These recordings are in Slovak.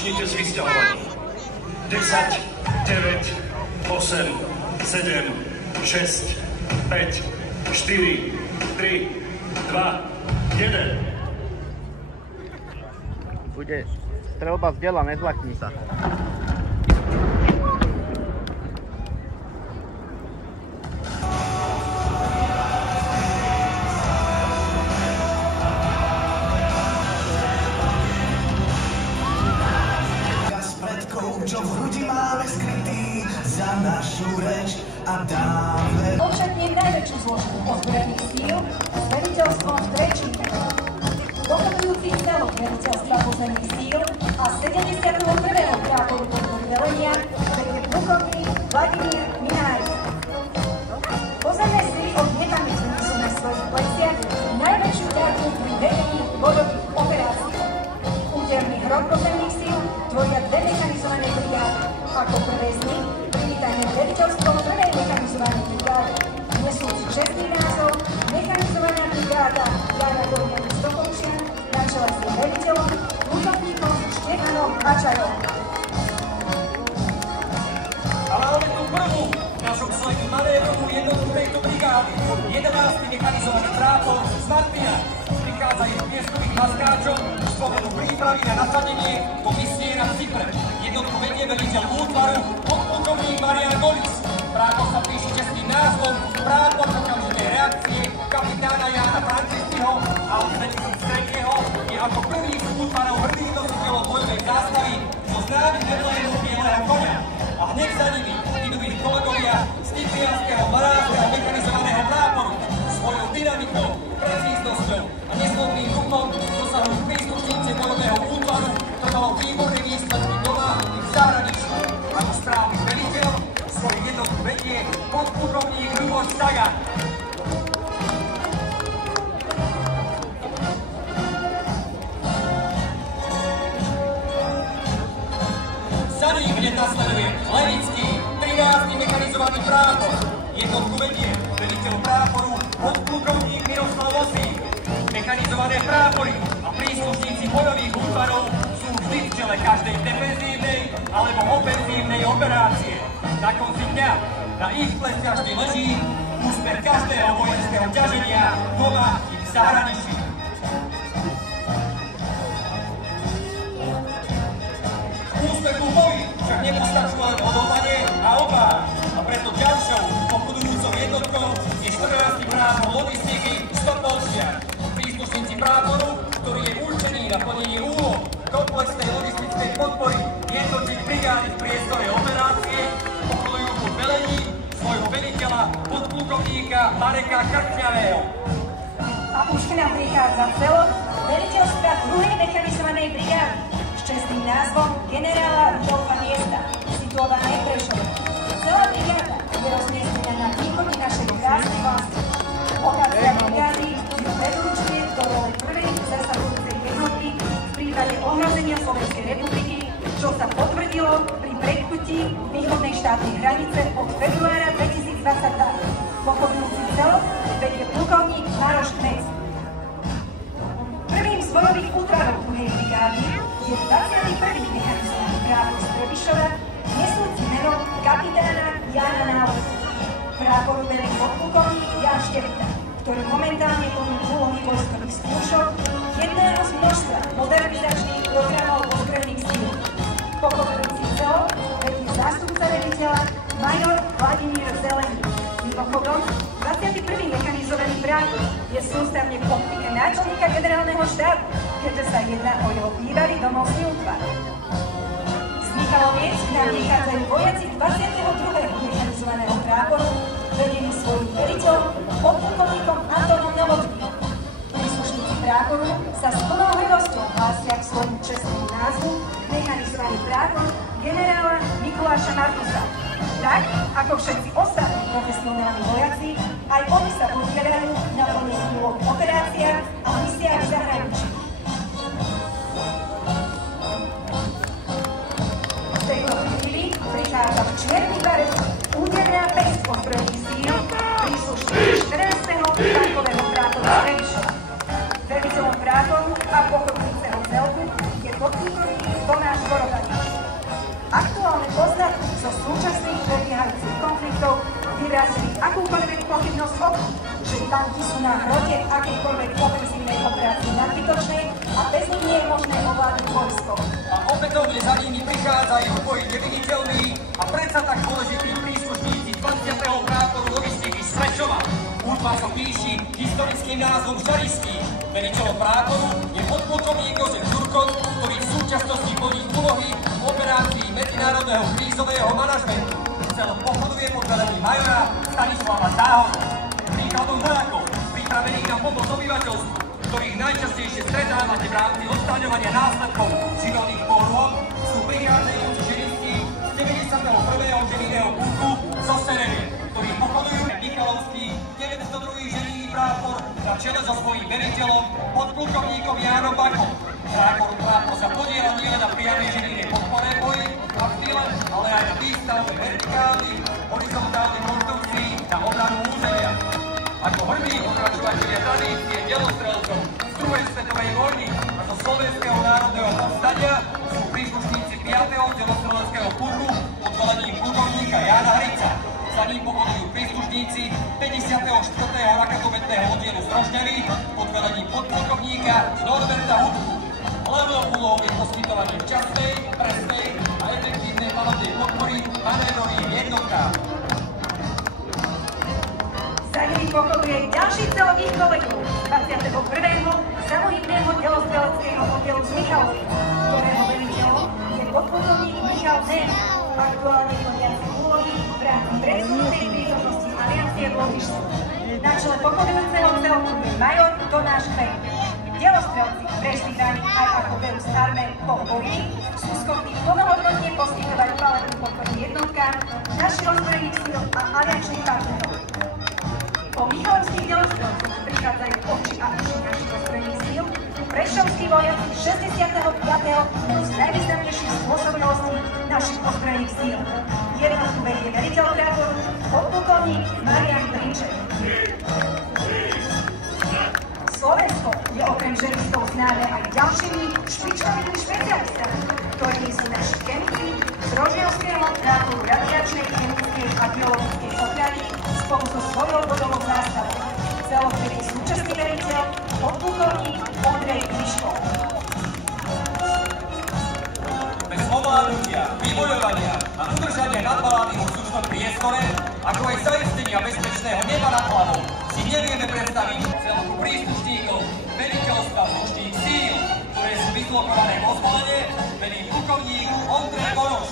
Začnite s vysťahovaním. 10, 9, 8, 7, 6, 5, 4, 3, 2, 1. Bude strelba z diela, nezlakni sa. Čo v hrudi máme skrytý za našu reč a dáme. Ovšaknem najväčšiu zložku ozbrojených síl s veliteľstvom v Trečíne. Dohodujúci celok veliteľstva pozemných síl a 71. práporu podpory velenia vedie plukovník Vladimír Mináj. Pozemné síly odmietame sú na svojich pleciach najväčšiu ťarku pri vedení bojových operácií. Úderný hrob pozemných síl tvoria dve mechanizované brigády. Ako prvé z nich privítajme veliteľstvo prvej mechanizovanej brigády. Nesúci čestný názov Mechanizovaná brigáda Jana Gordiana Stokovčia na čele s jej veliteľom, plukovníkom Štefanom Hačarom. Ale máme tu prvú v našom slede manévrovú jednotku tejto brigády. 11. mechanizovaný prápor z Martina. Prichádzajú pieskových maskáčov z pohľadu prípravy na nasadenie do misie na Cypre. Jednotku vedie veliteľ útvaru podplukovník Marian Golis. Prápor sa píši českým názvom Prápor okamžitej reakcie kapitána Jána Franciskyho a od 2003. je ako prvý z útvarov hrdých nositeľov bojovej zástavy so známym emblémom bieleho koňa. A hneď za nimi idú ich kolegovia z Nitrianského 12. mechanizovaného práporu. Svojou dynamikou, precíznosťou a neslobným duchom dosahujú príslušníci bojového útvaru, ktorý mal výborné výsledky doma i v zahraničí. Ako správny veliteľ svoju jednotku vedie podplukovník Ľuboš Sagan. Za ním hneď nasleduje Levický, 13. mechanizovaný prápor. Jednotku vedie veliteľ práporu podplukovník Miroslav Osík. Mechanizované prápory a príslušníci bojových útvarov sú vždy v čele každej defenzívnej alebo ofenzívnej operácie. Na konci dňa na ich pleciach vždy leží úspech každého vojenského ťaženia doma i v zahraničí. Úspechu v boji však nepostačuje len odhodlanie a obáv. A preto ďalšou obchodujúcou jednotkou je 14. prápor logistiky Stopolčia. Príslušníci práporu, ktorý je určený na plnenie úloh komplexnej logistickej podpory jednotiek brigády v priestore operácie, pochodujú pod velením svojho veliteľa podplukovníka Mareka Krčňavého. A už k nám prichádza celok veliteľstva 2. mechanizovanej brigády s čestným názvom generála Rudolfa Miesta, situované v Prešove. Celá brigáda je rozmiestnená na východe našej krásnej vlasti. Lokácia brigády ju predurčuje do role prvej zasahujúcej jednotky v prípade ohrozenia Slovenskej republiky, čo sa potvrdilo pri prekutí východnej štátnej hranice od februára 2022. Pochodujúci celok vedie plukovník Maroš Kmec. Prvým z bojových útvarov 2. brigády je 21. mechanizovaný prápor z Trebišova, nesúci meno kapitána Jana Nálezu. Práporu vedie podplukovník Jan Števita, ktorý momentálne plní úlohy vojskových skúšok jedného z množstva modernizačných programov ozbrojených síl. Pochodujúci celok vedie zástupca veliteľa major Vladimír Zelený. Mimochodom, 21. mechanizovaný prápor je sústavne v optike náčelníka generálneho štábu, keďže sa jedná o jeho bývalý domovský útvar. Z Michaloviec k nám prichádzajú vojaci 22. mechanizovaného práporu, vedení svojím veliteľom podplukovníkom Antonom Novotným. Príslušníci práporu sa s plnou hrdosťou hlásia k svojmu čestnému názvu mechanizovaný prápor generála Mikuláša Martusa. Tak, ako všetci ostatní profesionálni vojaci, aj oni sa podieľajú na plnení úloh v operáciách a misiách v zahraničí. V tejto chvíli prichádza v čiernej barve úderná pesť ozbrojených síl príslušných 14. tankového práporu z Trebišova. Veliteľom práporu a pochodujúceho celku je podplukovník Tomáš Boroda. tanky sú na hrote akejkoľvek ofenzívnej operácii nadbytočnej a bez nich nie je možné ovládať vojsko. A opätovne za nimi prichádzajú boji neviditeľní a predsa tak dôležití príslušníci 20. práporu logistiky z Prešova. Útvar sa píši historickým názvom Šarišský. Veliteľom práporu je podplukovník Jozef Žurkot, ktorý v súčasnosti plní úlohy v operácii medzinárodného krízového manažmentu. Celom pochoduje pod velením majora Stanislava Záhoda. Príkladom vojakov, pripravených na pomoc obyvateľstvu, ktorých najčastejšie stretávate v rámci odstraňovania následkov civilných pôrôb, sú prichádzajúci ženisti z 91. ženinného puku zo Serenie, ktorí pochodujú Michalovský 902. ženinný prápor na čele so svojím veliteľom podplukovníkom Jánom Bachom. Prápor sa podiela nielen na priamej ženinej podpore boji a v tyle, ale aj na výstavbe vertikálnych, horizontálnych konštrukcií na obranu územia. Ako hrdí pokračovatelia tradície delostrelcov z druhej svetovej vojny a zo Slovenského národného povstania sú príslušníci 5. delostreleckého puku pod velením plukovníka Jána Hrica. Za ním pochodujú príslušníci 54. raketometného oddielu z Rožňavy pod velením podplukovníka Norberta Hudku. Hlavnou úlohou je poskytovanie včasnej, presnej a efektívnej palubnej podpory manévrovým jednotkám. Za nimi pochoduje ďalší celok ich kolegov z 21. samohybného delostreleckého oddielu z Michalovic, ktorého veliteľom je podplukovník Michal Zem, aktuálne plniaci úlohy v rámci predsunutej prítomnosti aliancie v Lotyšsku. Na čele pochodujúceho celku je major Tomáš Chej. Delostrelci prešli zraní aj ako Deus Arme po boji, sú schopní plnohodnotne poskytovať paletnú podporu jednotkám našich ozbrojených síl a aliančných partnerov. Po michalovských delostrelcoch prichádzajú oči a uši našich ozbrojených síl, prešovskí vojaci 65. z najvýznamnejších spôsobilostí našich ozbrojených síl. Jednotku vedie veliteľ práporu, podplukovník Marián Trinček. Slovensko je okrem ženistov známe aj ďalšími špičkovými špecialistami, ktorými sú naši chemici z Rožňavského práporu radiačnej, chemickej a biologickej ochrany spolu so svojou bodovou zástavou. Celok vedie súčasný veliteľ, podplukovník Ondrej Kliško. Bez ovládnutia, vybojovania a udržania nadvlády v vzdušnom priestore, ako aj zaistenia bezpečného neba nad hlavou, si nevieme predstaviť celku príslušníkov veliteľstva vzdušných síl, ktoré sú vyslokované vo Zvolene, velí plukovník Ondrej Boroš.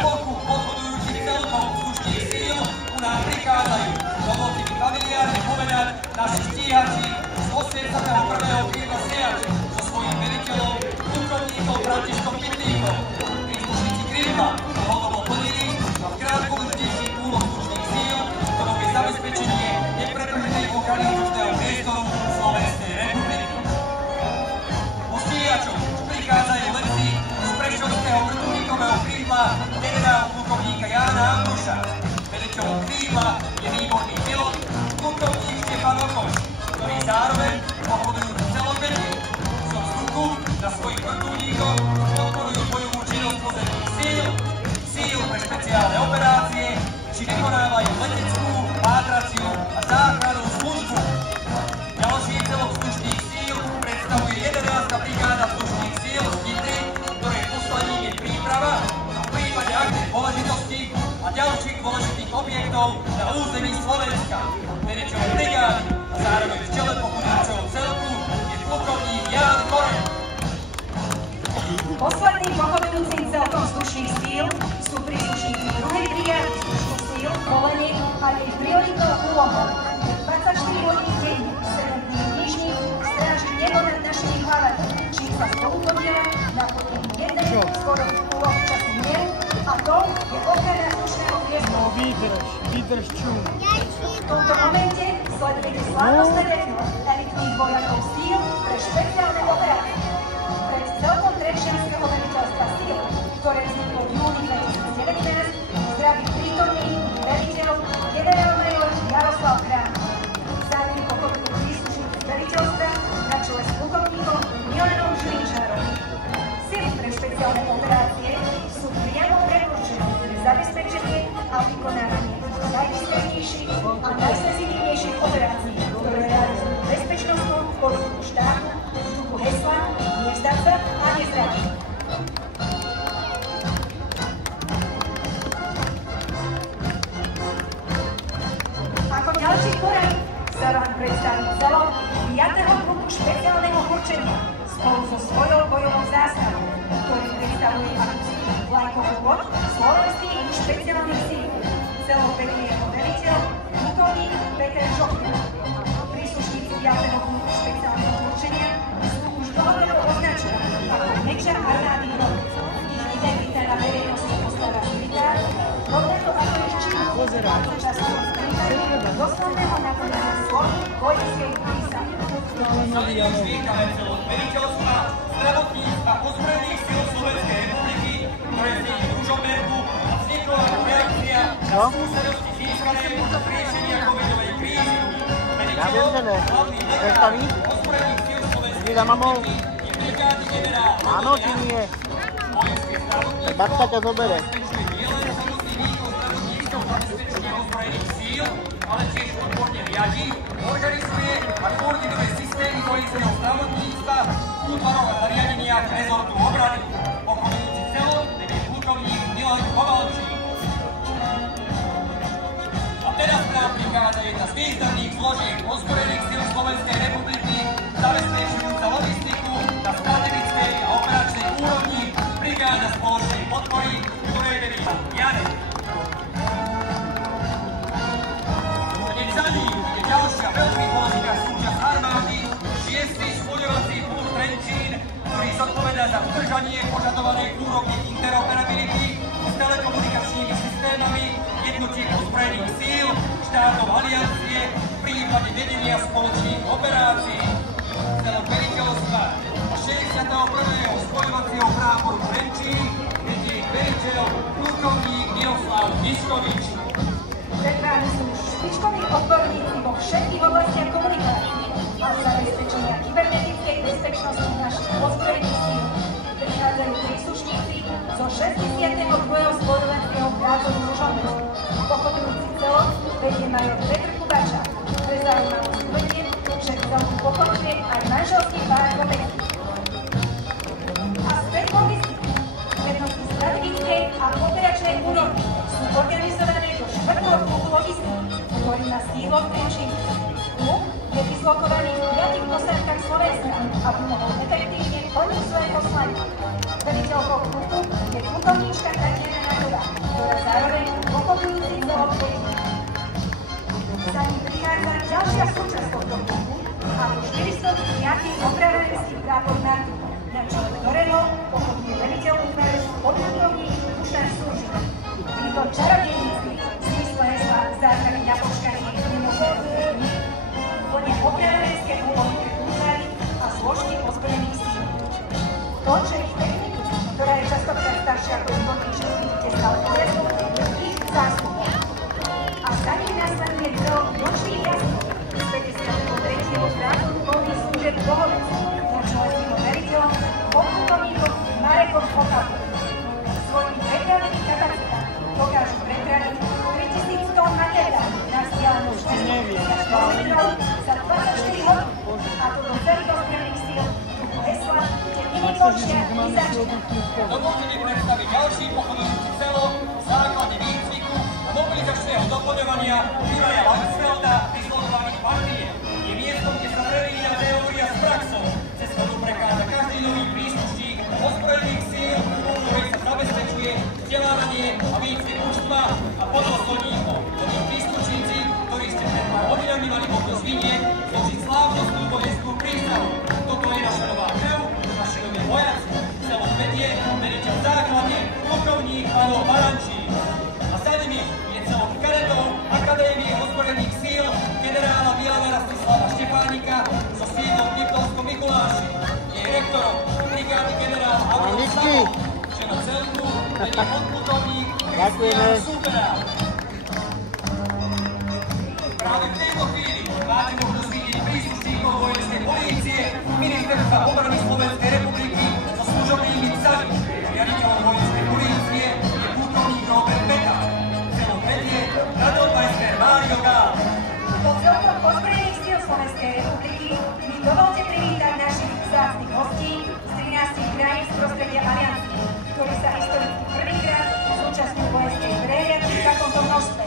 Polku podhodujúcich celkov vzdušných síl u nás prichádzajú. Dovolte mi familiárne povedať naši stíhači z 81. krídla Snejače so svojím veliteľom, plukovníkom Františkom Pitlíkom. Príslušníci krídla dlhodobo plnili a v krátkodržitejších úloh vzdušných síl, ktorou je zabezpečenie nepretržitej ochrany vzdušného priestoru Slovenskej republiky. Po stíhačoch prichádzajú letci z Prešovského vrtuľníkového krídla generála plukovníka Jána Ambruša. Veliteľom krídla je výborný pilot, plukovník Štefan Okoš, ktorý zároveň pohodujú celom veci. Zo vzduchu na svojich vrtuľníkoch podporujú bojovú činnosť pozemných síl pre špeciálne operácie, či vykonávajú leteckú, pátraciu a záchrannú službu. Ďalší celok vzdušných síl predstavuje 11. brigáda vzdušných síl z Nitry, ktorej poslaním je príprava v prípade aknej dôležitosti a ďalších dôležitých objektov na území Slovenska. Veliteľom brigády a zároveň v čele pochodujúceho celku je plukovník Ján Korek. Posledným pochodujúcim celkom vzdušných síl sú príslušníci 2. brigády vzdušných síl Volenie a jej prioritnou úlohou je 24 hodín denne, 7 dní týždni strážiť nebo nad našimi hlavami, čím sa spolupodia na plnení jednej z borových úloh v čase mieru a to je ochrana vzdušného priestoru. Vydrž čum. V tomto momente sledujete slávnostné dekno elitných vojakov síl pre špeciálne operácie. Pred celkom Trenčianského veliteľstva síl, ktoré vzniklo v júni 2019, zdraví prítomný veliteľ generálmajor Jaroslav Krám. Za ním pochodujú príslušníci veliteľstva na čele s plukovníkom Milanom Žilinčárom. Síly pre špeciálne operácie sú priamo preurčené pre zabezpečenie a vykonávanie najvýznamnejších predstaviť celom 5. klubu špeciálneho určenia spolu so svojou bojovou zástavou, ktorý predstavuje akúsi vlajkovú loď slovenských špeciálnych síl. Celom vedie jeho veliteľ, plukovník Peter Žochňa. Príslušníci 5. klubu špeciálneho určenia sú už dlhodobo označení ako meča armády rok. Ich identita na verejnosti ostáva skrytá, rovnako ako ich činnosť často skrytajú doslovného naplňania slov vojenskej prísahy. Vítame celom veliteľstva, zdravotníctva, ozbrojených síl Slovenskej republiky, ktoré vznikli v Ružomberku a vzniklo ako reakcia na skúsenosti získané pri riešenia covidovej krízy. Veliteľom, hlavný legál ozbrojených síl Slovenskej republiky je brigádny generál vojenských zdravotníkov, zabezpečuje nielen samotný výkon zdravotníckého zabezpečenia ozbrojených síl, ale tiež odborne riadi, organizuje a koordinuje systémy vojenského zdravotníctva v útvaroch a zariadeniach rezortu obrany. Pochodujúci celom vedie plukovník Milan Kovalčík. A teraz k nám prichádza jedna z významných zložiek ozbrojených síl Slovenskej republiky, zabezpečujúca logistiku na strategickej a operačnej úrovni, brigáda spoločnej podpory, ktorej vedie Janek. Za ním je ďalšia veľmi dôležitá súčasť armády, 6. spojovací pluk Trenčín, ktorý zodpovedá za udržanie požadovanej úrovne interoperability s telekomunikačnými systémami jednotiek ozbrojených síl, štátov aliancie v prípade vedenia spoločných operácií. Celom veliteľstva a 61. spojovacieho práporu Trenčín vedie veliteľ plukovník Miroslav Miškovič. Pred vámi sú špičkoví odborníci vo všetkých oblastiach komunikácií a zabezpečenia kybernetickej bezpečnosti našich ozbrojených síl. Prichádzajú príslušníci zo 62. zborovackého práporu Ružomberku. Pochodujúci celom vedie major Petr Kubača. Pre zaujímavosť uvediem, že k celku pochoduje aj manželský pár Kopecký. A späť k logistiky. Jednotky strategickej a operačnej úrovni sú organizované do 4. klubu logistiky, ktorý má sídlo v Trenčíne. Klub je dislokovaný v 5 posádkach Slovenska, aby mohol efektívne plniť svoje poslanie. Veliteľkou klubu je plukovníčka Tatiana Nátová, ktorá zároveň pochodujúci celom vedie. Za ním prichádza ďalšia súčasť tohto klubu a 405. opravárenský prápor NATO, na čele ktorého pochoduje veliteľ útvaru podplukovník Dušan Suržík. Títo čarodejníci v zmysle hesla zázraky na počkanie nemôžu odniť, plnia opravárenské úlohy pre útvary a zložky ozbrojených síl. To, že ich techniku, ktorá je častokrát staršia ako výborný český testal polesu, je ich zásluhou. A za nimi nasleduje celok nočných jazdov z 53. práporu polných služieb Bohovec, na čele s jeho veliteľom, podplukovníkom Marekom Okalkom. Svojimi prepravnými kapacitami dokážu prepraviť 3000 tón materiálu na vzdialenosť 400 km za 24 hodín, a to do celých ozbrojených síl druhu hesla, kde nepočia nezačína. Dovolte mi predstaviť ďalší pochodujúci celok, základy výcviku a mobilizačného doplňovania Juraja Langsfelda, vyslodovaných partie. Je miestom, kde sa prelína teória s praxou, cez ktorú prechádza každý nový príslušník ozbrojených síl, ktorej sa zabezpečuje vzdelávanie a výcvik mužstva a podôstojníkov. Noví príslušníci, ktorí ste pred pár hodinami mali možnosť vidieť, zložiť slávnostnú vojenskú prísahu. Toto je naša nová krv, naši noví vojaci. Celom vedie veliteľ základne, plukovník Pavel Barančík. A za nimi je celok kadetov Akadémie ozbrojených síl generála Milovara Stislava Štefánika so sídlom v Liptovskom Mikuláši. Je rektorom brigády generál Adolf Samo, že na celku vedie podplukovník Kristián Súpera. Práve v tejto chvíli máte možnosť vidieť príslušníkov vojenskej polície, Ministerstva obrany Slovenskej republiky so služobnými psami. Riaditeľom vojenskej polície je plukovník Robert Beka. Celom vedie radovmajster Mário Gál. Po celkom ozbrojených síl Slovenskej republiky mi dovolte privítať našich vzácnych hostí z 13 krajín z prostredia aliancie, ktorí sa historicky prvýkrát zúčastňujú vojenskej prehliadky v takomto množstve.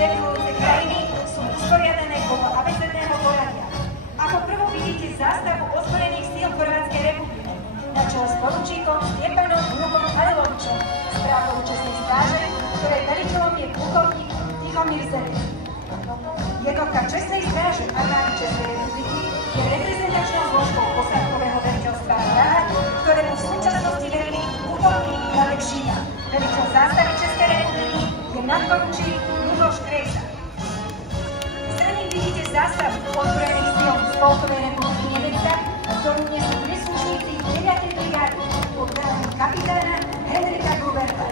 Debilujúce krajiny sú usporiadané podľa abecedného poradia. Tihomír Zelic. Jednotka čestnej stráže armády Českej republiky je reprezentačnou zložkou posádkového veliteľstva Praha, ktorému v súčasnosti velí plukovník Radek Šíma. Veliteľ zástavy Českej republiky je nadporučík Ľuboš Krejsa. V strane vidíte zástavu ozbrojených síl Spolkovej republiky Nemecka, ktorú nesú príslušníci 9. brigády pod vedením kapitána Henrika Gruberta.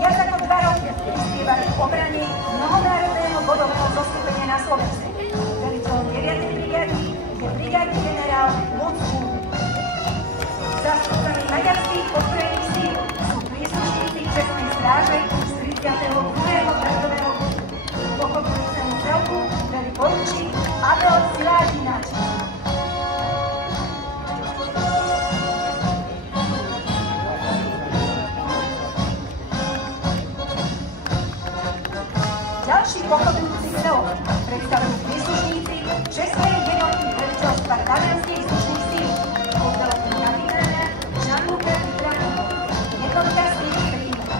Viac ako 2 roky prispievali k obrane mnohonárodného bodového zoskupenia na Slovensku. Veliteľom 9. brigády je brigádny generál Lutz Kuhn. Zástupcami maďarských ozbrojených síl sú príslušníci čestnej stráže z 32. brigádového pochodujúcemu celku velí poručík Abel Szilágyi-Nagy. Ďalší pochodujúci celok predstavujú príslušníci Českej jednotky veliteľstva talianských vzdušných síl pod vedením kapitána Jean-Luca Vitrano. Jednotka z nich Pekinka.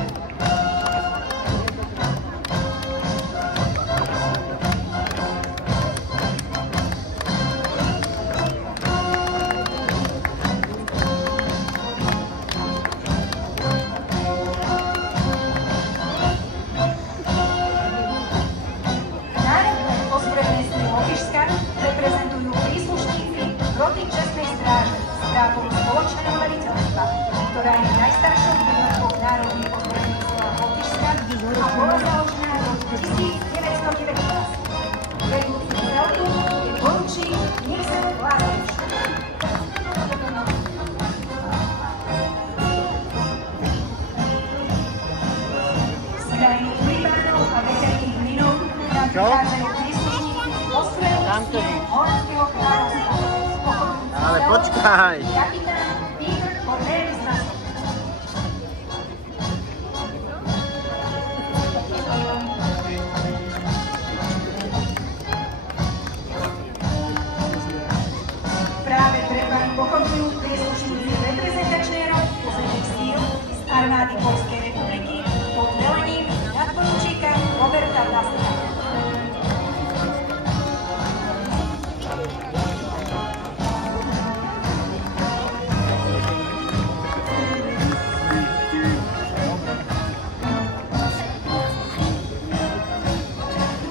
Reprezentujú príslušníci roty čestnej stráže z práporu spoločného veliteľstva, ktorá je najstaršou jednotkou národných ozbrojených síl Lotyšska a bola založená v roku 1919. Vedúci celku je poručík Nilsen Vládič. Z krajiny Tulipánov a veterných mlynov nám prichádzajú Horského kráľovstva. Ale počkaj! Kapitán Peter Cornelis Nassau. Práve pred vami pochodujú príslušníci reprezentačnej roty pozemných síl z armády Poľskej republiky pod velením nadporučíka Roberta Vlastka.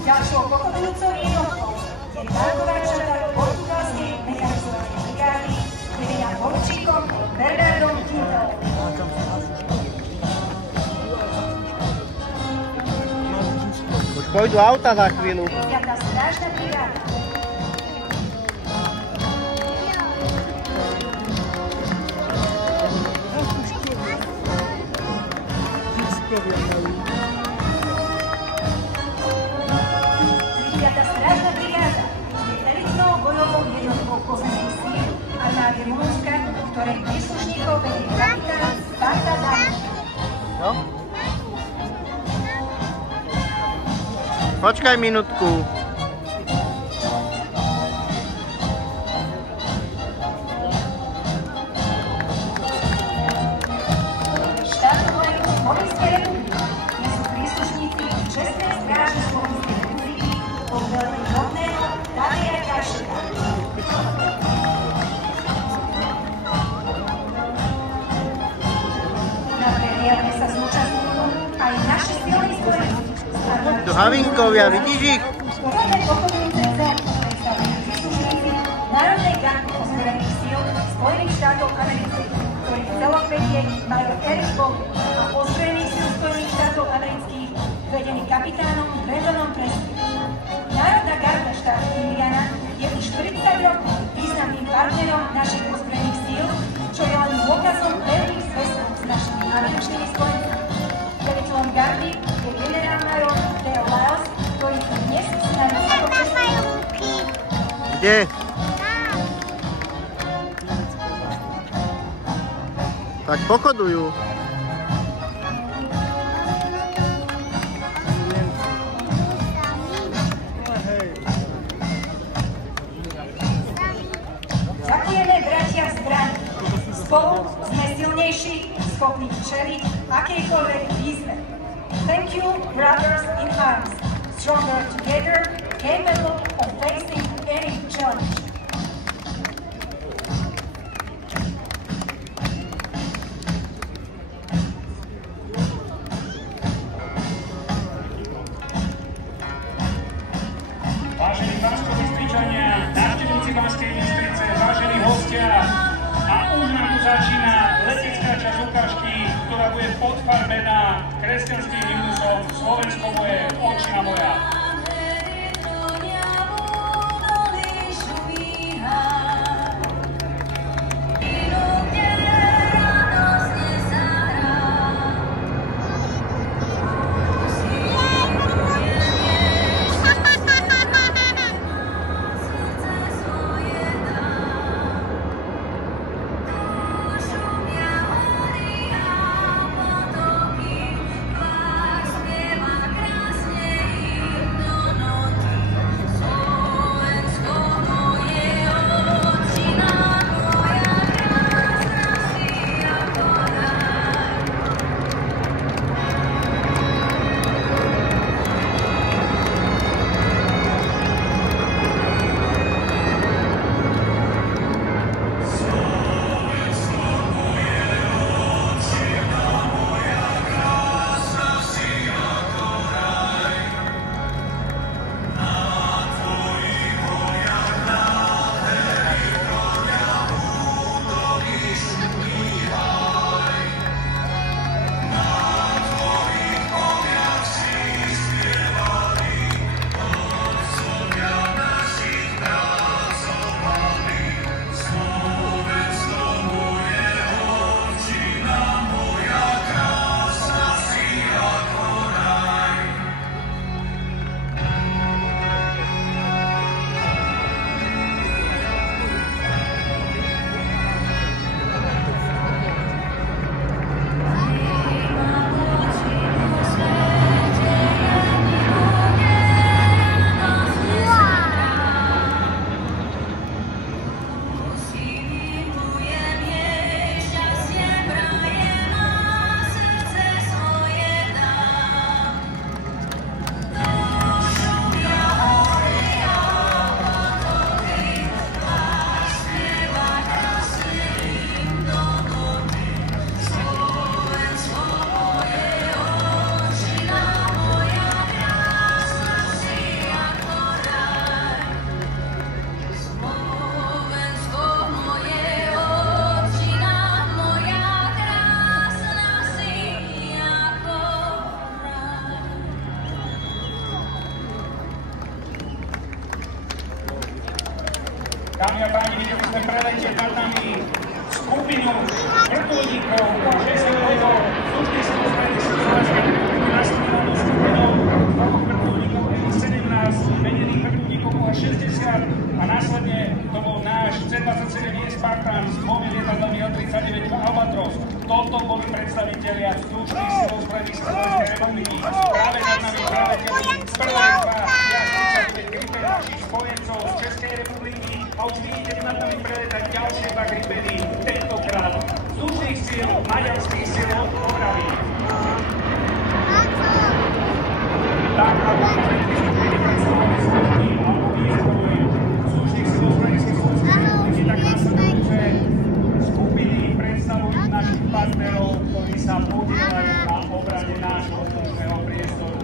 Ďalšou pochodujúcou jednotkou je tanková čata portugalskej mechanizovanej brigády vedenia poručíkom Bernardom Quintelom. Už pôjdu auta za chvíľu. 5. strážna brigáda. Strážna brigáda je elitnou bojovou jednotkou pozemných síl armády Rumunska, ktorej príslušníkov vedie kapitán Banda Danič. No? Počkaj minútku. Štátnu vlajku Slovenskej republiky nesú príslušníci Českej stráže Slovenskej republiky pod velením rodného Tadeja Karšeka. Na prehliadke sa zúčastňujú aj naši silní spojenci. Tu Havinkovia, vidíš ich? Pohodné pochodujúce celky predstavujú príslušníci Národnej gardy ozbrojených síl Spojených štátov amerických, ktorých celok vedie major Eric Bowie a ozbrojených síl Spojených štátov amerických vedený kapitánom Brandonom Preston. Národná garda štátu Indiana je už 40 rokov významným partnerom našich ozbrojených síl, čo je len dôkazom pevných zväzkov s našimi americkými spojencami. Veliteľom gardy je generál-major Theo Lyles, ktorý dnes s nami ako čestný. Kde? Tak pochodujú. Ďakujeme, bratia v zbraní. Spolu sme silnejší, schopní čeliť akejkoľvek výzve. Thank you, brothers in arms. stronger together, capable of facing any challenge. Vážení Banskobystričania, návštevníci Banskej Bystrice, vážení hostia, a už nám tu začína letecká časť ukážky, ktorá bude podfarbená kresťanským hymnusom Slovensko moje, očina moja. Dámy a páni, videli sme preletieť nad nami skupinu vrtuľníkov, šesťového služby samozprávy nasledovanú skupinou vrtuľníkov L-17, vedených vrtuľníkov U-60 a následne to bol náš C-27 Spartan s dvomi lietadlami L-39 Albatros. Toto boli predstavitelia služných silov Slovenskej republiky. Práve nad nami preleteli prvé dva J-39 Gripen našich spojencov z Českej republiky. A už vidíte, že nad nami preletať ďalšie dva Gripeny, tentokrát služných síl, maďarských síl od Moravy. Tak, ako predstavovali služby alebo výzbroj služných síl Slovenskej republiky, tak následujúce skupiny predstavujú našich partnerov, ktorí sa podielajú na obrane nášho vzdušného priestoru.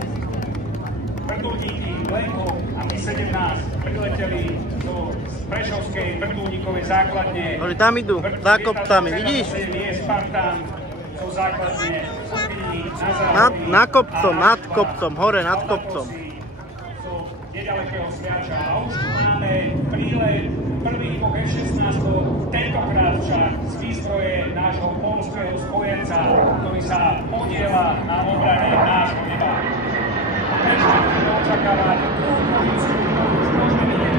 Vrtuľníky Lenko a Mi-17 prileteli do Prešovskej vrtuľníkovej základne. Oni tam idú, za kopcami, vidíš? Spartan zo základne Nad kopcom, hore nad kopcom. Nedalekého Sviača. A už tu máme prílet prvých F-16, tentokrát však z výstroje nášho poľského spojenca, ktorý sa podiela na obrane nášho neba. Ešte budeme očakávať druhú pozíciu, ktorú už môžeme vidieť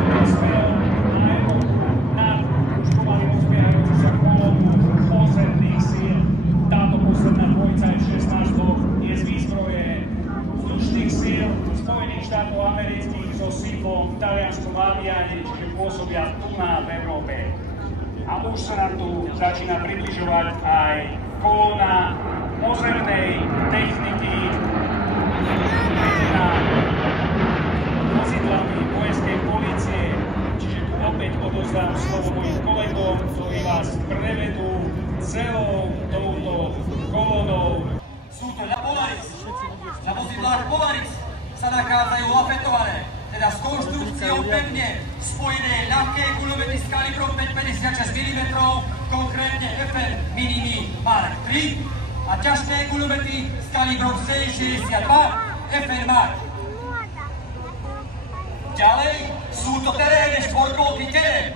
na smer na Európu nad už pomaly rozbiehajúcu sa kolónu pozemných síl. Táto posledná dvojica F-16 je z výstroje vzdušných síl Spojených štátov amerických so sídlom v talianskom Aviane, čiže pôsobia tu v Európe. A už sa nám tu začína približovať aj kolóna pozemnej techniky na vozidlami vojenskej polície. Čiže tu opäť odozdám slovo mojim kolegom, ktorí vás prevedú celou touto kolónou. Sú to na Polaris. Na vozidlách Polaris sa nachádzajú lafetované, teda s konštrukciou pevne spojené ľahké guľomety s kalibrom 5,56 mm, konkrétne FN Minimi Mark III, a ťažké guľomety s kalibrom 7,62 FN Mark. Ďalej sú to terénne štvorkolky terén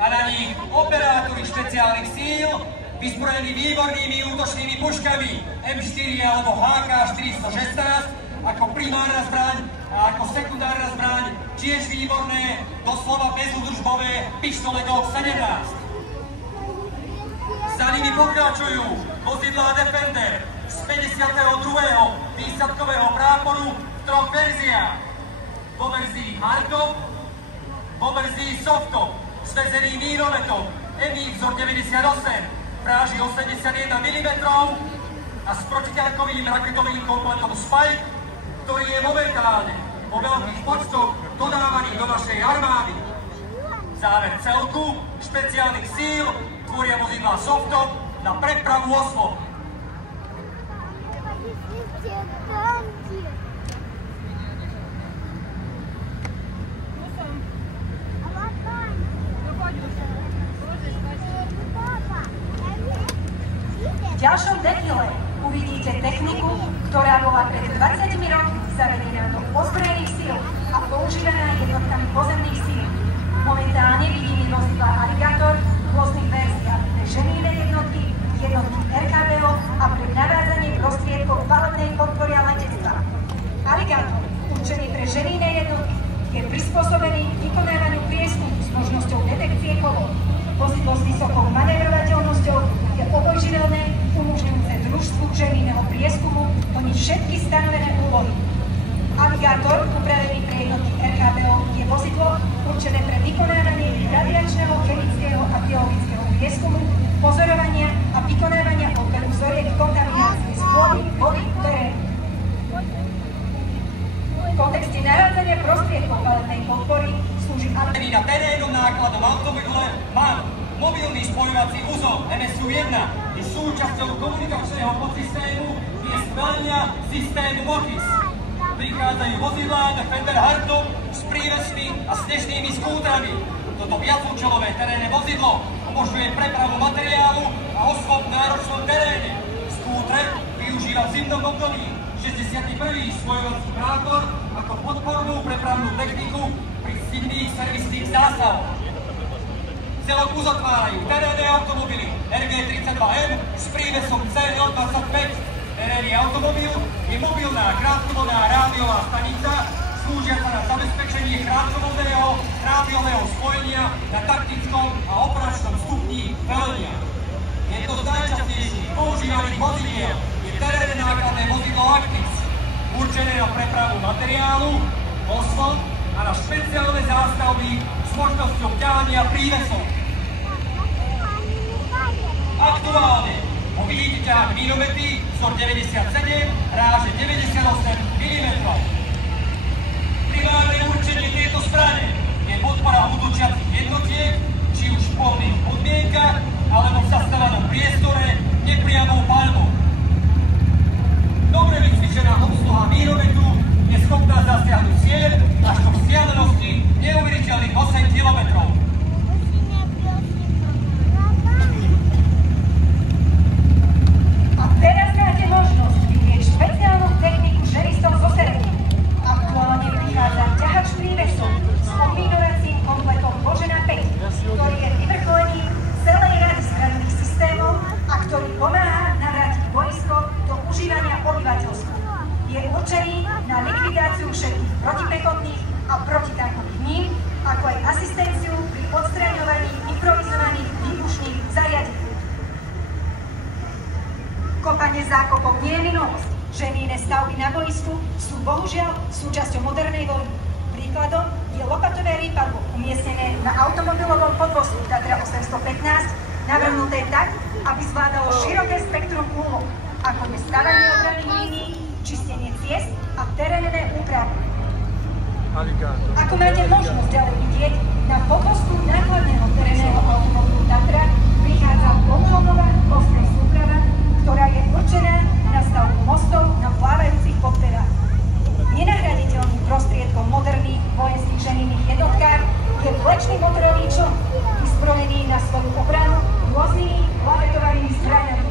a na nich operátori špeciálnych síl vyzbrojení výbornými útočnými puškami M4 alebo HK416 ako primárna zbraň a ako sekundárna zbraň tiež výborné, doslova bezúdržbové pištole Glock 17. Za nimi pokračujú vozidlá Defender z 52. výsadkového práporu v troch verziách. Vo verzii Hardtop, vo verzii Softtop s väzeným mírometom MX 98, práži 81 mm a s protiťarkovým raketovým kompletom Spike, ktorý je momentálne vo veľkých počtoch dodávaný do našej armády. Záver celku špeciálnych síl tvoria vozidlá Softtop na prepravu osôb. V ďalšom dekile uvidíte techniku, ktorá bola pred 20 rokmi zavedená do ozbrojených síl a používaná jednotkami pozemných síl. Momentálne vidíme vozidlá Alligator v rôznych verziách pre ženijné jednotky, jednotky RKBO a pre navádzanie prostriedkov palebnej podpory a letectva. Alligator, určený pre ženijné jednotky, je prispôsobený vykonávaniu prieskumu s možnosťou detekcie kovov. Vozidlo s vysokou manévrovateľnosťou je obojživelné, umožňujúce družstvu ženijného prieskumu plniť všetky stanovené úlohy. Alligator, upravený pre jednotky RKBO, je vozidlo určené pre vykonávanie radiačného, chemického a geologického prieskumu, pozorovania a vykonávania odberu vzoriek kontaminácie z pôdy, vody, terénu. V kontexte navádzania prostriedkov palebnej podpory slúži Na terénnom nákladom automobile MAN, mobilný spojovací úzol MSU-1, je súčasťou komunikačného podsystému miestvelenia systému MOTIS. Prichádzajú vozidlá Defender Hardtop s prívesmi a snežnými skútrami. Toto viacúčelové terénne vozidlo umožňuje prepravu materiálu a osôb v náročnom teréne. Skútre využíva v zimnom období 61. spojovací prátor ako podpornú prepravnú techniku pri zimných servisných zásahoch. Celok uzatvárajú terénne automobily RG32M s prívesom CL25. Terénny automobil je mobilná krátkovodná rádiová stanica, slúžiaca na zabezpečenie krátkovodného rádiového spojenia na taktickom a operačnom stupni velenia. Jedno z najčastejších používaných vozidiel je terénne nákladné vozidlo Actis, určené na prepravu materiálu, osôb a na špeciálne zástavby s možnosťou ťahania prívesov. Aktuálne vo výťah mínomety vzor 97, ráže 98 mm. Primárne určenie tieto zbrane je podpora útočiacich jednotiek, či už v poľných podmienkach, alebo v zastávanom priestore nepriamou paľbou. Dobre vycvičená obsluha mínometu je schopná zasiahnuť cieľ až do vzdialenosti neuveriteľných 8 km. A teraz máte možnosť vidieť špeciálnu techniku ženistov zo Seredy. Aktuálne prichádza ťahač prívesu s kombínovacím kompletom Božena 5, ktorý je vyvrcholením celej rady zbraňových systémov a ktorý pomáha navrátiť vojsko do užívania obyvateľstva. Je určený na likvidáciu všetkých protipechotných a protitankových mín, ako aj asistenciu pri odstraňovaní improvizovaných výbušných zariadení. Kopanie zákopov nie je minulosť. Ženijné stavby na boisku sú bohužiaľ súčasťou modernej vojny. Príkladom je lopatové rýpadlo umiestnené na automobilovom podvozku Tatra 815, navrhnuté tak, aby zvládalo široké spektrum úloh, ako je stavanie obranných línií, čistenie ciest a terénne úpravy. Ako máte možnosť ďalej vidieť, na podvozku nákladného terénneho automobilu Tatra prichádza bontónová mostná súprava, ktorá je určená na stavbu mostov na plávajúcich popterách. Nenahraditeľným prostriedkom moderných vojenských ženinných jednotkách je vlečný motorový čln, vyzbrojený na svoju obranu rôznymi plavetovanými zbraňami.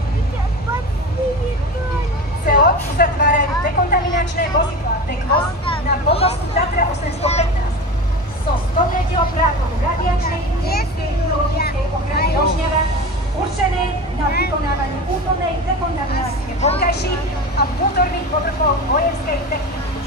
Celok uzatvárajú dekontaminačné vozidlá Tekvos na podmostu Tatra 815 so 103. práporu radiačnej chemickej biologickej ochrany Rožňava, určené na vykonávanie úplnej dekontaminácie vonkajších a vnútorných povrchov vojenskej techniky.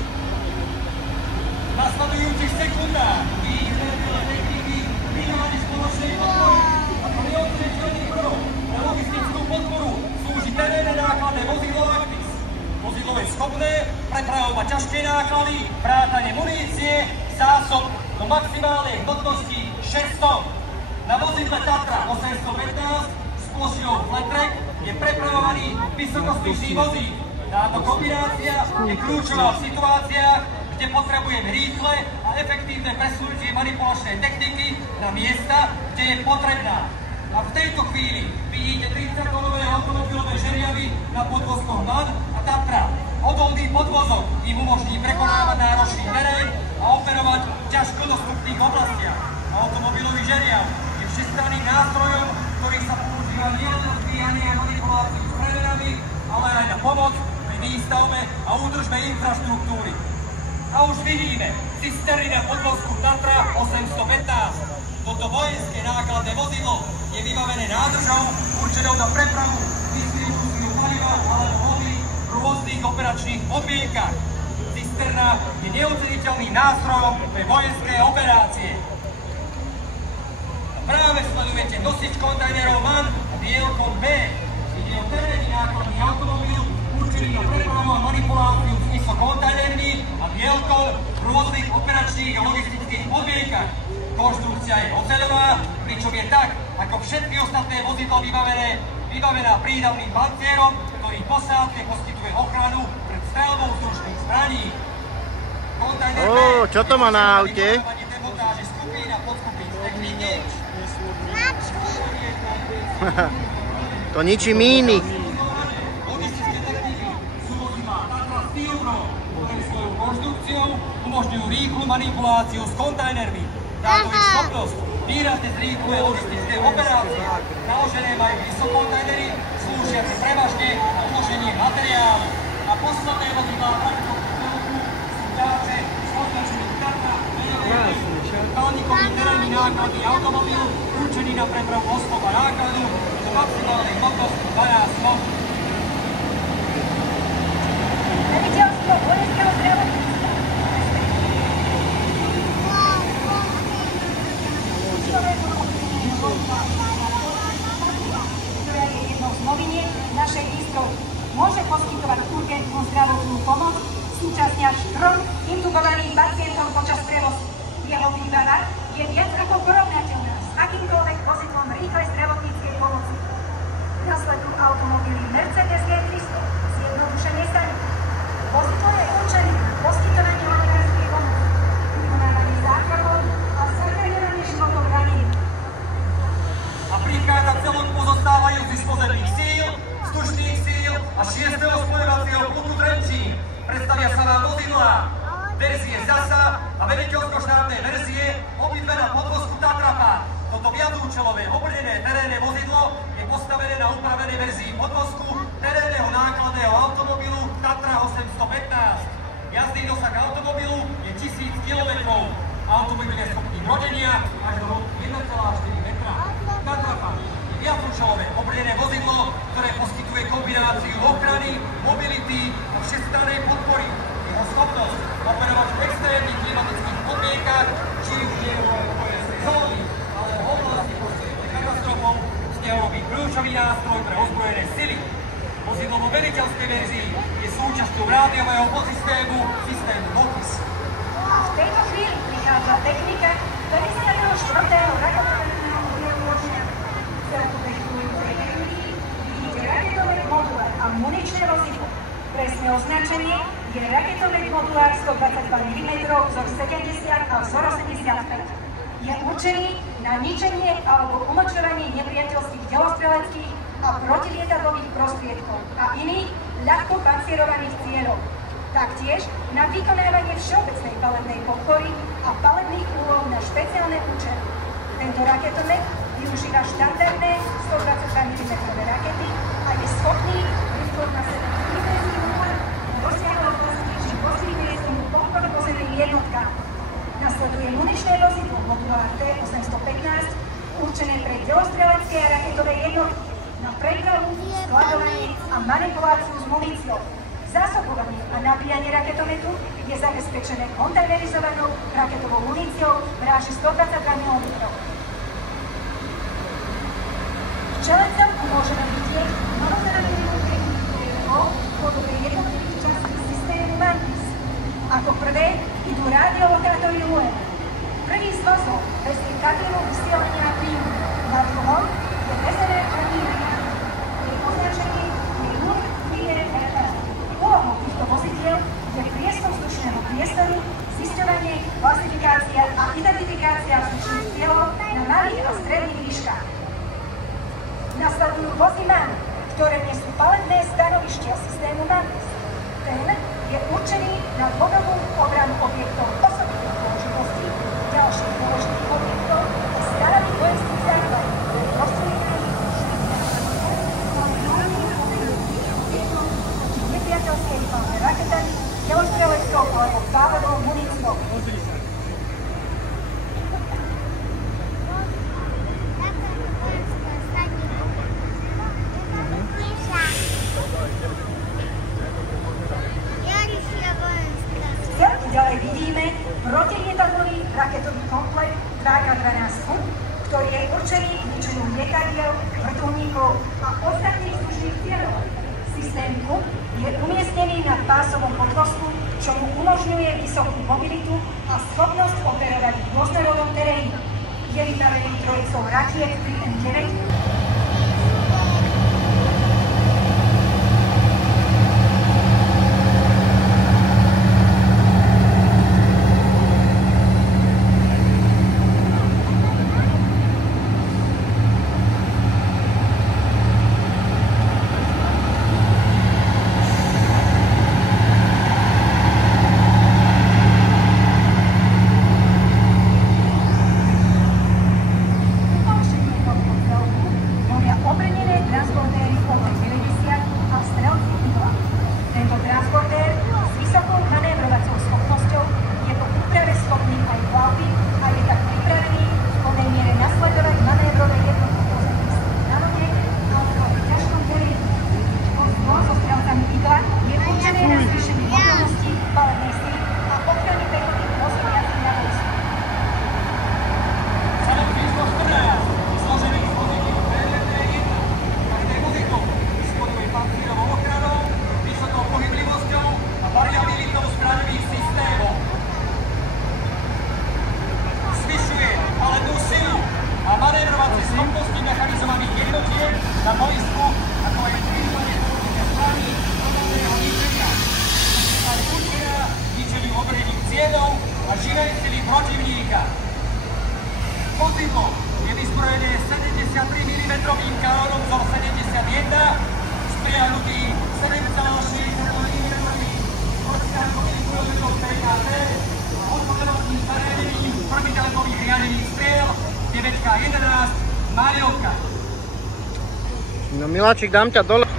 V nasledujúcich sekundách významné techniky vynávajú spoločnej podpory ako neodseliteľný prvok na logistickú podporu slúži terénne nákladné vozidlo Actis. Vozidlo je schopné prepravovať ťažké náklady, vrátane munície, zásob do maximálnej hmotnosti 6 tón. Na vozidle Tatra 815 s plošinou Flatrack je prepravovaný vysokostužný vozík. Táto kombinácia je kľúčová v situáciách, kde potrebujeme rýchle a efektívne presunutie manipulačnej techniky na miesta, kde je potrebná. A v tejto chvíli vidíte 30-tonové automobilové žeriavy na podvozkoch MAN a Tatra. Odolný podvozok im umožní prekonávať náročný terén a operovať v ťažko dostupných oblastiach. Automobilový žeriav je všestranným nástrojom, ktorý sa používa nielen na zbíjanie a manipuláciu s premenami, ale aj na pomoc pri výstavbe a údržbe infraštruktúry. A už vidíme cisterny na podvozku Tatra 815. Toto vojenské nákladné vozidlo je vybavené nádržou určenou na prepravu, distribúciu paliva alebo vody v rôznych operačných podmienkach. Cisterna je neoceniteľným nástrojom pre vojenské operácie. Práve sledujete nosič kontajnerov MAN a Bielkon B. Ide o terénny nákladný automobil určený na prepravu a manipuláciu s isokontajnermi a Bielkon v rôznych operačných a logistických podmienkach. Konštrukcia je oceľová, pričom je tak, ako všetky ostatné vozidlo vybavená prídavným pancierom, ktorý posádke poskytuje ochranu pred streľbou vzdušných zbraní. Kontajner B čo to má na aute? demontáže skupín a podskupín z techniky. To ničí míny. Logistické techniky sú vozidlá Tatra Steel Pro, ktoré svojou konštrukciou umožňujú rýchlu manipuláciu s kontajnermi. Táto ich schopnosť výrazne zrýchluje logistické operácie. Naložené majú isokontajnery, slúžiace prevažne na uloženie materiálu. A posledné vozidlá takto sú ďalšie s označením Tatra Kalníkový terénny nákladný automobil určený na prepravu osôb a nákladu do maximálnej hmotnosti 12 tón. Veliteľstvo vojenského zdravotníctva. Ktorá je jednou z noviniek našej výstrojky. Môže poskytovať urgentnú zdravotnú pomoc súčasne až 3 intubovaným pacientom počas prevozu. Jeho výbava je viac ako porovnateľná s akýmkoľvek vozidlom rýchlej zdravotníckej pomoci. Nasledujú automobily Mercedes G300, zjednodušenie staní. Vozidlo je určené na poskytovanie lekárskej pomoci, vykonávanie zákrokov a zachraňovanie životov ranených. A prichádza celok pozostávajúci z pozemných síl, vzdušných síl a 6. spojovacieho pluku Trenčín. Predstavia sa vám vozidlá verzie ZASA a veliteľsko-štábnej verzie obidve na podvozku Tatrapa. Toto viacúčelové obrnené terénne vozidlo je postavené na upravenej verzii podvozku terénneho nákladného automobilu Tatra 815. Jazdný dosah automobilu je 1000 km. Automobil je schopný brodenia až do 1,4 metra. Tatrapa je viacúčelové obrnené vozidlo, ktoré poskytuje kombináciu ochrany, mobility a všestrannej podpory. Jeho schopnosť operovať v extrémnych klimatických podmienkach, či už je v vojenskej zóny, alebo v oblasti prostredných katastrofov, z neho robí kľúčový nástroj pre ozbrojené sily. Vozidlo vo veliteľskej verzii je súčasťou rádiového podsystému systému VOKIS. A v tejto chvíli prichádza technika 54. raketového výročia. Celku technológickej techniky vidíte raketový modulár a muničné vozidlo. Presné označenie je raketový modulár 122 mm vzor 70 Vzor 85. Je určený na ničenie alebo umočovanie nepriateľských delostreleckých a protilietadlových prostriedkov a iných ľahko pancierovaných cieľov. Taktiež na vykonávanie všeobecnej palebnej podpory a palebných úloh na špeciálne účely. Tento raketomet využíva štandardné 122 mm rakety a je schopný rýchlo na sebe vyvezí úloh rozsiahlosti či posíliesnú podporu pozemným jednotkám. Nasleduje muničné vozidlo modulár T-815 určené pre delostrelecké a raketové jednotky na prepravu, skladovanie a manipuláciu s muníciou. Zásobovanie a nabíjanie raketometu je zabezpečené kontajnerizovanou raketovou muníciou v ráži 122 mm. V čele celku môžeme vidieť novozaradenú techniku v podobe jednotlivých častí systému Mantis. Ako prvé idú radiolokátory UM. Prvý z vozov vezie kabínu vysielania plynu. Na druhom je vezené odmíranie. Jej označenie je URL. Úlohou týchto vozidiel je prieskum vzdušného priestoru, zisťovanie, klasifikácia a identifikácia vzdušných cieľov na malých a stredných výškach. Nasledujú vozy MAN, ktoré nesú palebné stanovištia systému Mantis. Ten je určený na dlhodobú obranu objektov osobitých dôležitostí, ďalších dôležitých objektov a starových vojenských základov, ktoré prostriedky nepriateľskej palnej raketami, delostreleckou alebo pálovou muníciou. Ďalej vidíme protilietadlový raketový komplet 2K12, ktorý je určený k ničeniu lietadiel, vrtuľníkov a ostatných vzdušných cieľov. Systém KUP je umiestnený na pásovom podvozku, čo mu umožňuje vysokú mobilitu a schopnosť operovať v rôznorodom teréne. Je vybavený trojicou rakiet M9, Vozidlo je vyzbrojené 73 mm kanónom vzor 71 s priahnutým 7,60 mm protitankovým kulometom PKT a odpovednostným zariadením protitankových riadených striel 9K11 Mariovka. No Miláčik, dám ťa dole.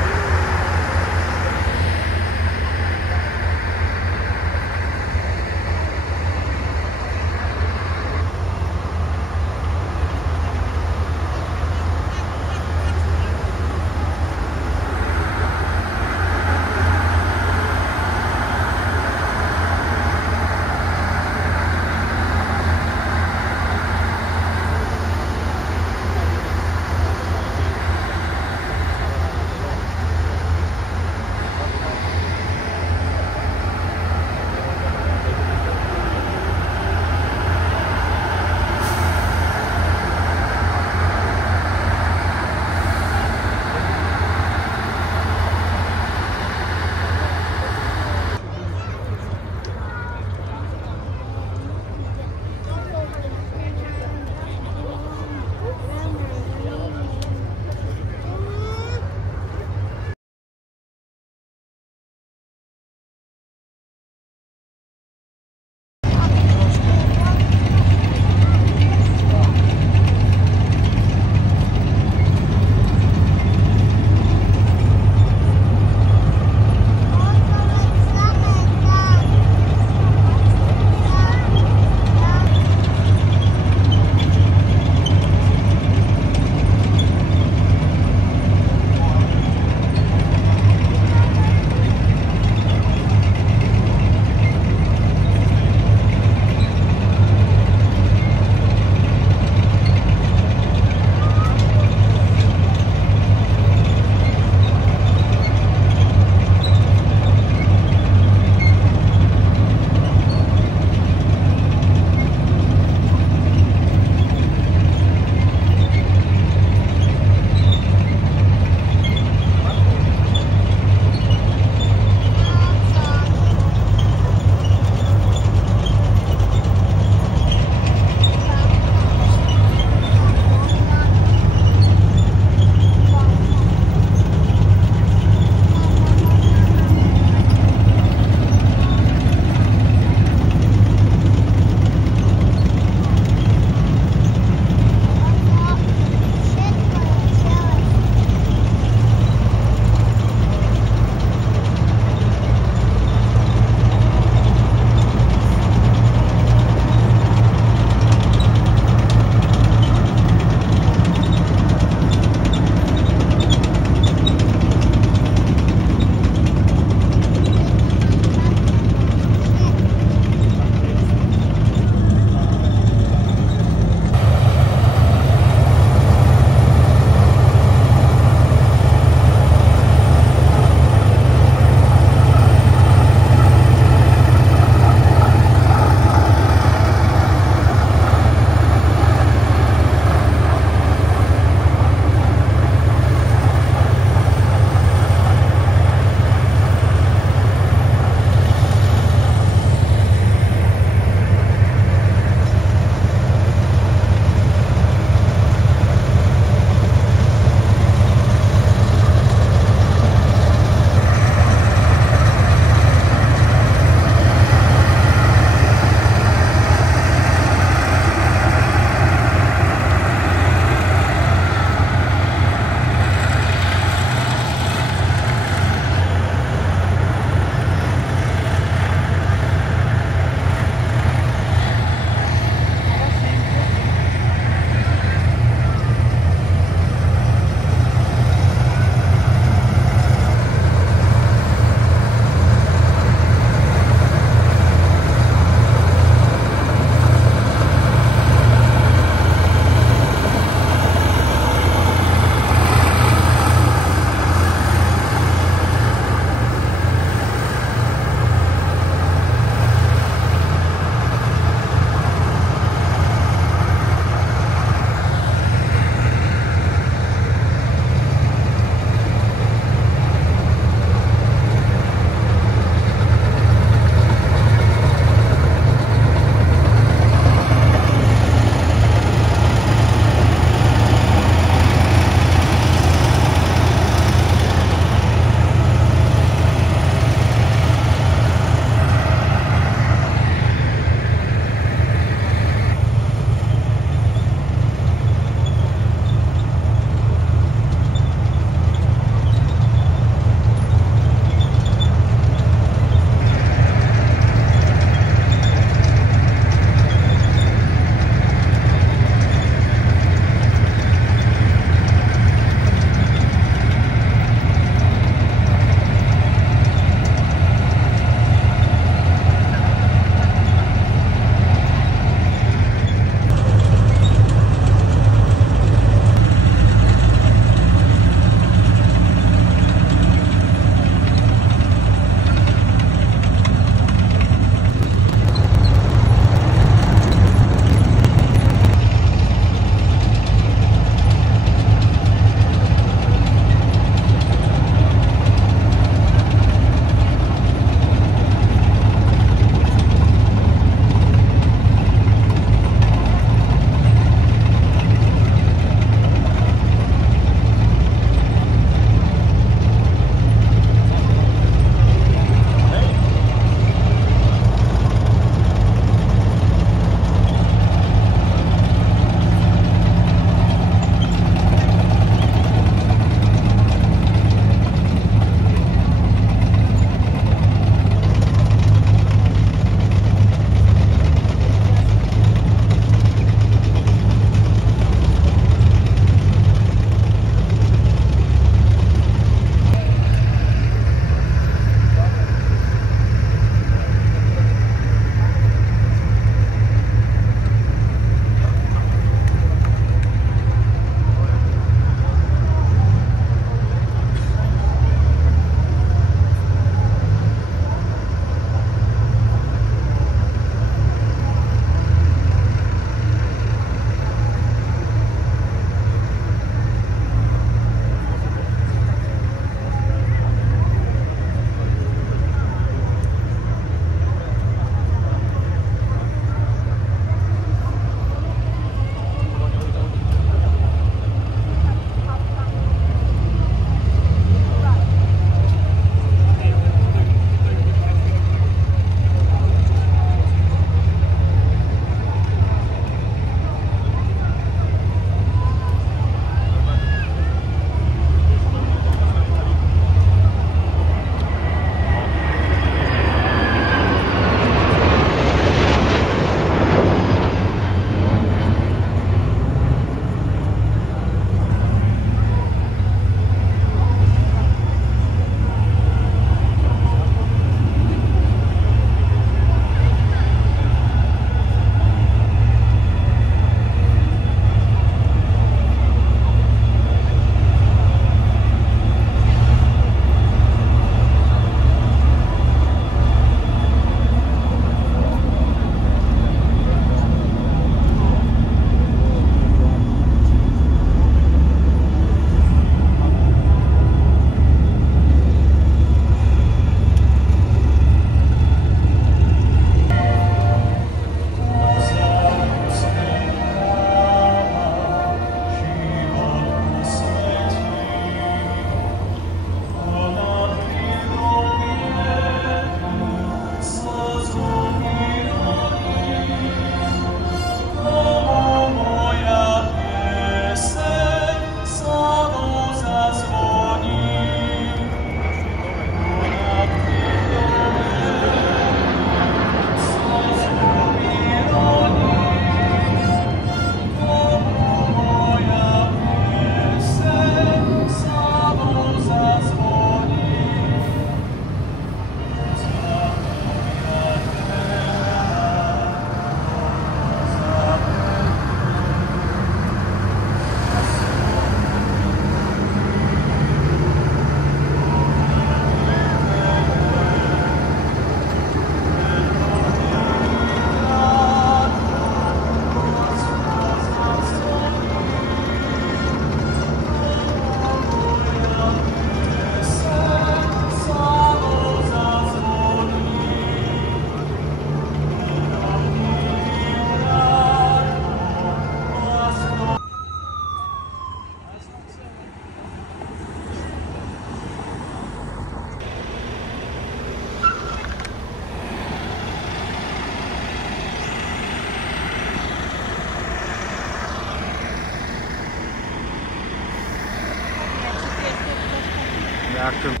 Tak to